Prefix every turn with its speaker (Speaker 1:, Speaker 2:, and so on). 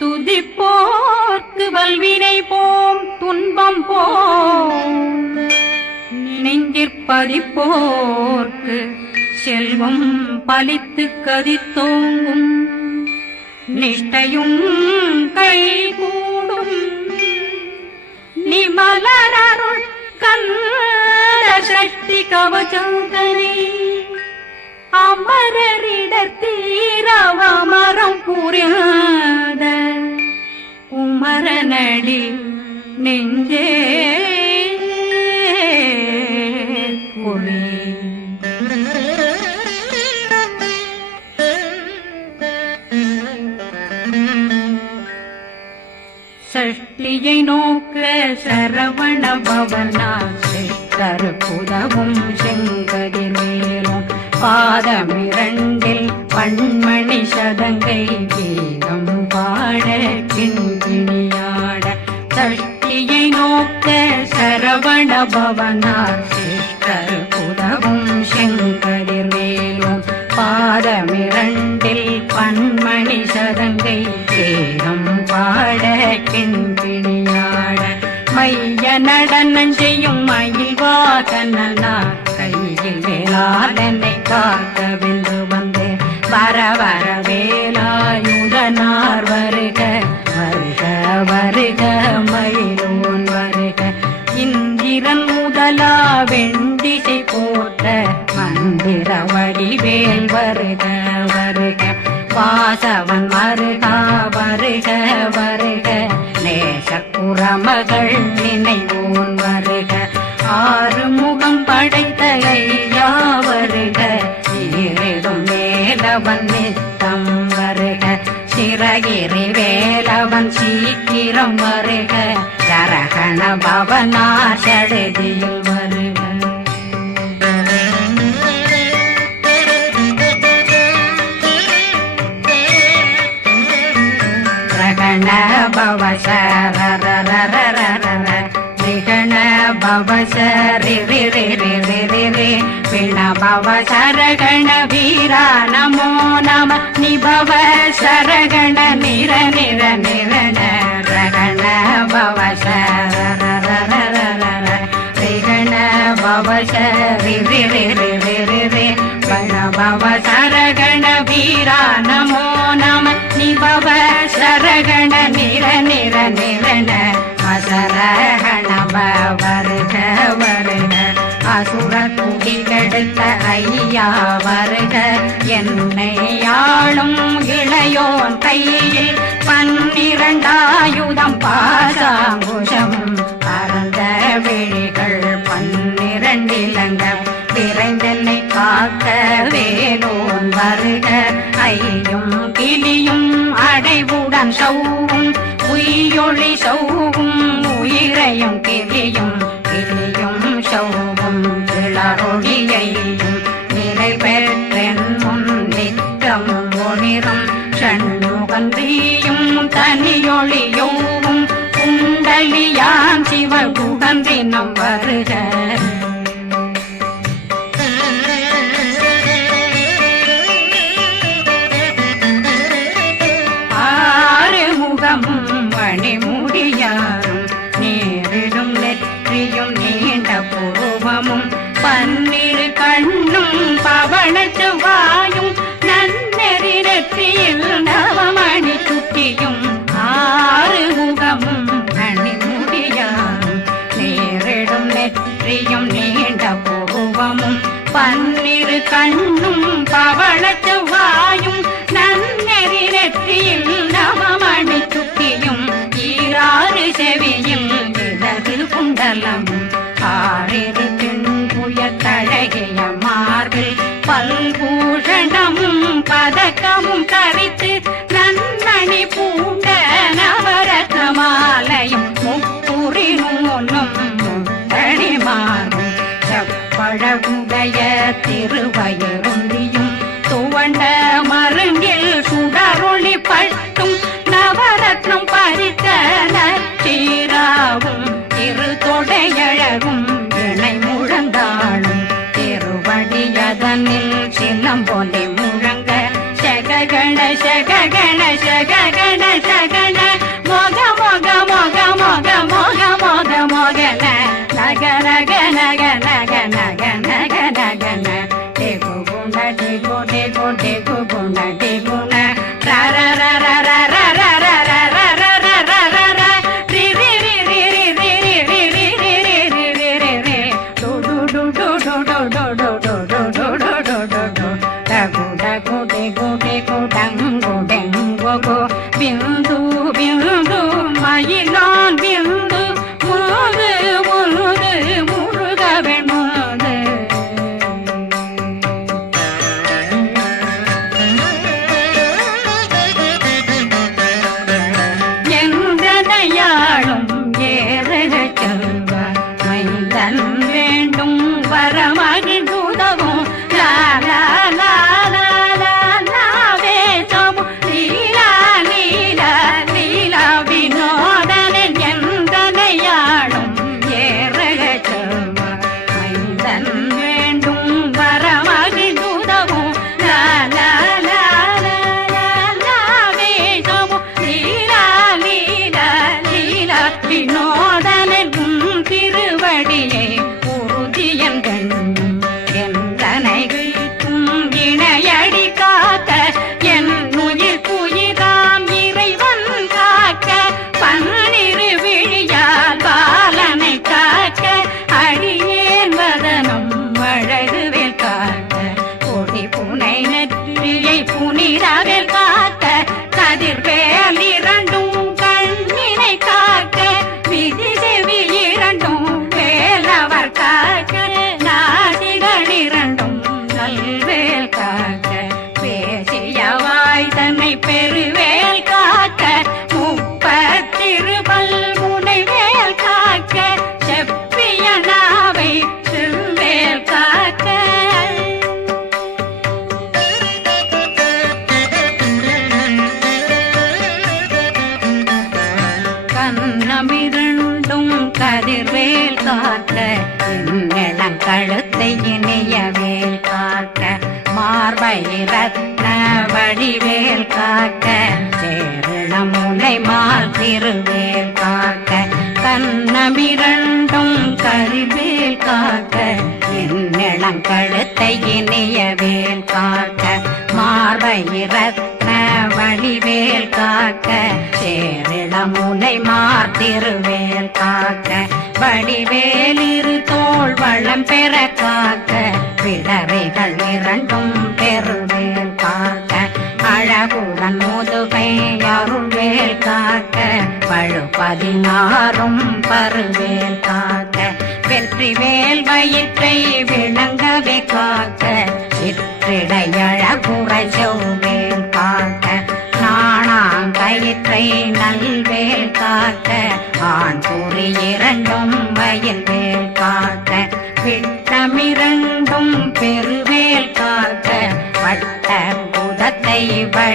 Speaker 1: துதிப்போர்க்கு வல்வினை போம் துன்பம் போம். நெஞ்சிற்பதிப்போர்க்கு செல்வம் பலித்து கதித்தோங்கும் நிஷ்டையும் கை கூடும் நிமலரருள் கந்த சக்தி கவச்சந்தனை அமரரிடத்தீரவமரம் சஷ்டியை நோக்க சரவண பவனா சித்தர் புதவும் செங்கதிர் மேலும். பாதமிரண்டில் பண்மணி சதங்கை கீதம் பாட கிண்கிணியாட. சஷ்டியை நோக்க சரவண பவனா சித்தர் புதவும் செங்கதிர் மேலும். பாதமிர கேரம் பாட கிண்பிணியாட மைய நடனம் செய்யும் மயில் வாகனார் கையில் வேளாளனை காக்க வென்று வந்து. வர வர வேலாயுதனார் வருக வருக வருக மயிலோன் வருக. இந்திரன் முதலா வெண்டிசை போட்ட மந்திர வடிவேல் வருக. வாசவன் மருகா வருக வருக. நேசக்குறமகள் நினைவோன் வருக. ஆறு முகம் படைத்த ஐயா வருக. ஈரிடும் மேலவன் நித்தம் வருக. சிறகிரி வேலவன் சீக்கிரம் வருக. சரகண பவனா சடுதியில் வருக. நிகண பவ சரி ரி ரி ரி ரி ரி ரி பிண பவ சரகண வீரா நமோ நம நிபவ சரகண நிர நிர நிரண ரகண பவ சரரரரரர ரிகண பவ சரி ரி வருக வருக அசுர குடிகெடுத்த ஐயா வருக என்னை ஆளும் இளையோன் கையில் பன்னிரண்டாயுதம் பாசாங்குஷம் பரந்த விழிகள் பன்னிரண்டிலங்க விரைந்தனை காக்க வேலோன் வருக ஐயும் கிளியும் அடைவுடன் சௌவும் உயிரொளி சௌவும் உயிரையும் கிளியும் கிளியும் சௌவும் கிளறொழியையும் நிலை பெற்றென் முன் நித்தம் ஒளிரும் சண்முகந்தியும் தனியொளியோவும் குண்டலியான் சிவ குகந்தினம் பன்னிரு கண்ணும் பவள ಮಾಡಿನೇ கழுத்தை இனியவேல் காக்க மார்பை ரத்ன வழிவேல் காக்க சேரணமுனை மால் திருவேல் காக்க கண்ணமிரண்டும் கருவேல் காக்க என்னிடம் கழுத்தை இனியவேல் காக்க மார்பை ரத்ன வழிவேல் காக்க சேரிளமுனை மார்த்திருவேல் காக்க. வடிவேலிரு தோல் வளம் பெற காக்க பிளவைகள் இரண்டும் பெருவேல் காக்க. அழகுடன் முதுகை அருள்வேல் காக்க பழு பதினாறும் பருவேல் காக்க. வெற்றி வேல் வயிற்றை விளங்கவே காக்க சிற்றிடையழகுரை செவ்வேல் everybody.